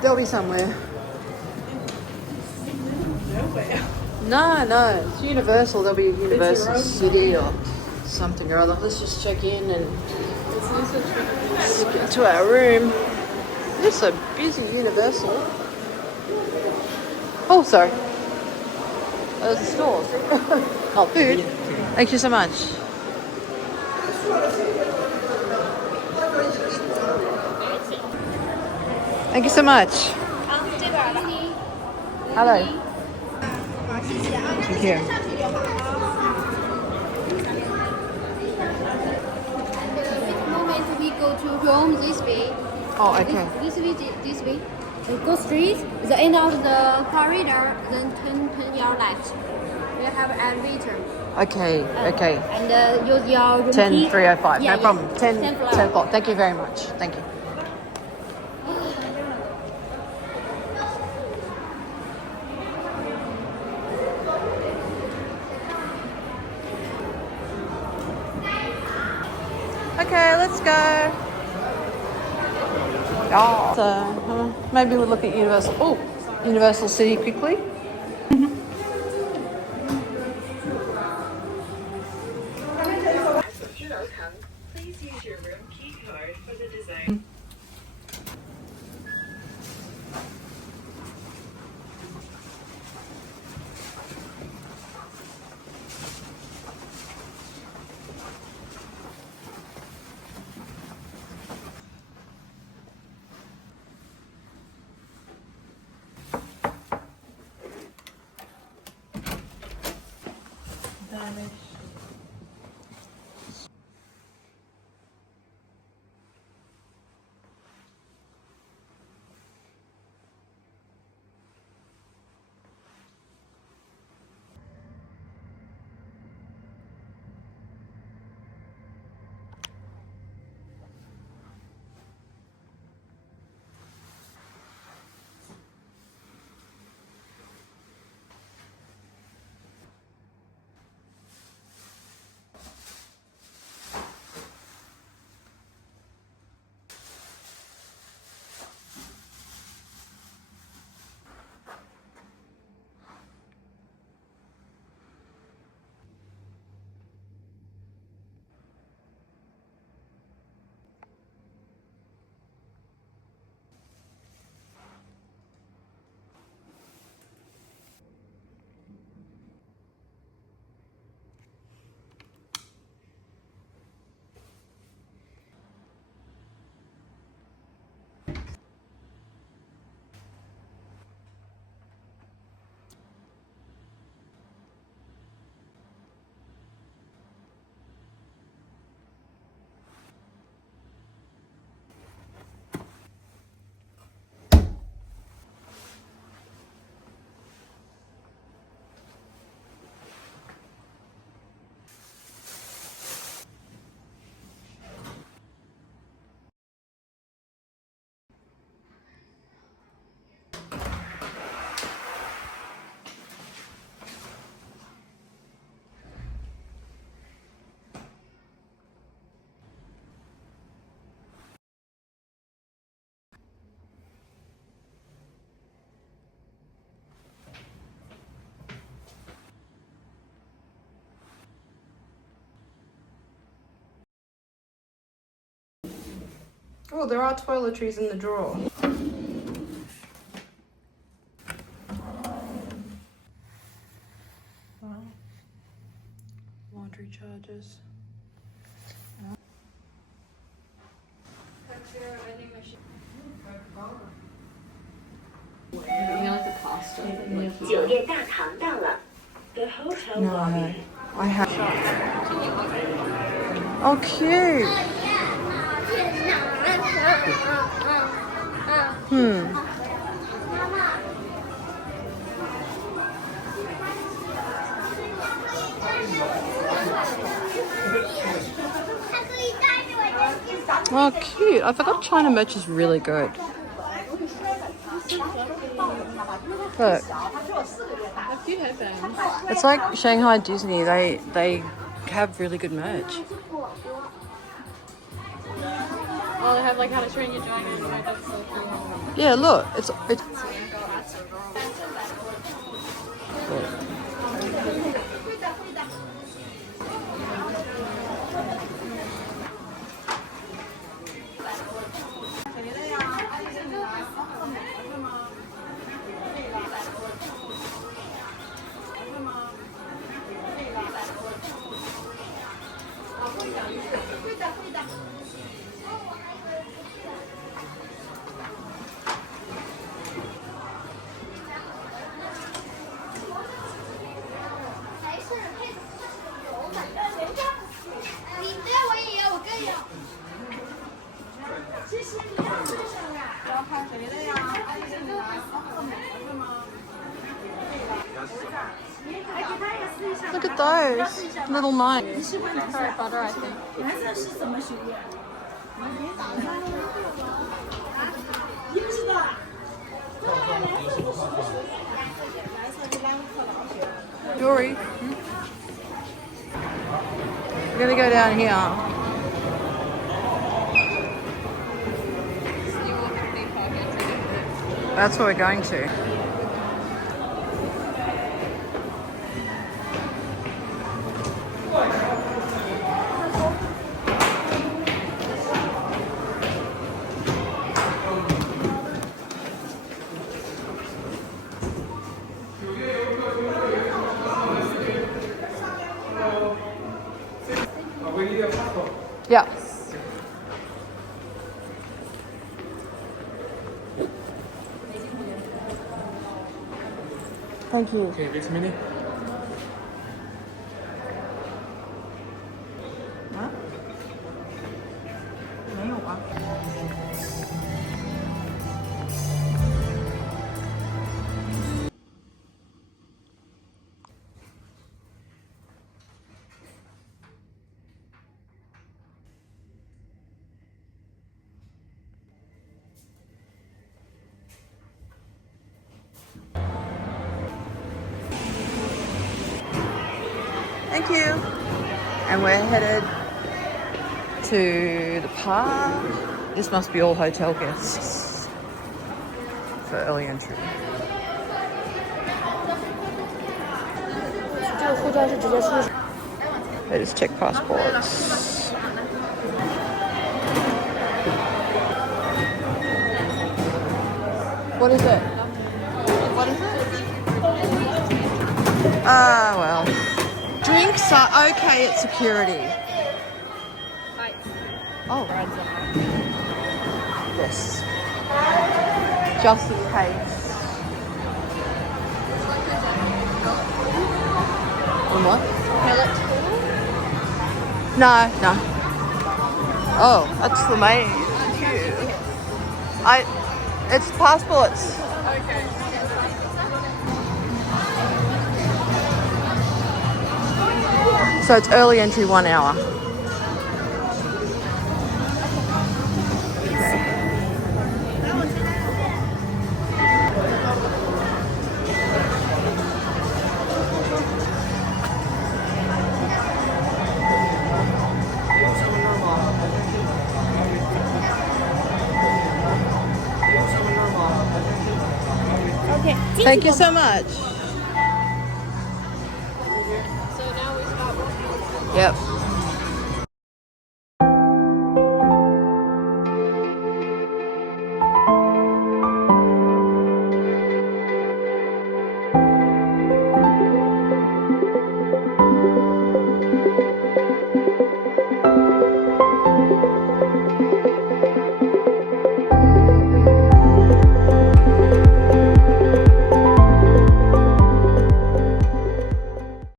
They'll be somewhere. Nowhere. No, it's Universal. There'll be a Universal City or something or other. Let's just check in and get to our room. It's so busy, Universal. Oh, sorry. There's a store. Oh, food. Thank you so much. Thank you so much. Hello. Thank you. Moment we go to Rome this way. Oh, okay. This way. Go straight. The end of the corridor, then 10 yards left. We have an elevator. Okay. And use your room 10305. Yeah, No problem. 10 floor. o'clock. Thank you very much. Thank you. Okay, let's go. Oh, so maybe we'll look at Universal City quickly. Please use your room key card for the design. Oh, there are toiletries in the drawer. Wow. Laundry charges. No, I have. Oh, cute. Oh, cute. I forgot China merch is really good. Look. It's like Shanghai Disney. They have really good merch. Oh, have like how to train your dragon. Right? That's so cool. Yeah, look, it's. Look at those little knights. Harry Potter, I think. Dory. We're gonna go down here. That's where we're going to. Yeah. Thank you. Okay, next minute. Huh? 没有啊。Thank you. And we're headed to the park. This must be all hotel guests for early entry. They just check passports. What is it? What is it? Ah, well. Drinks are okay at security. Oh. Yes. Just in case. And what? No, no. Oh, that's for me. It's passports. Okay. So it's early entry 1 hour. Okay. Thank you so much. So now we start walking. Yep.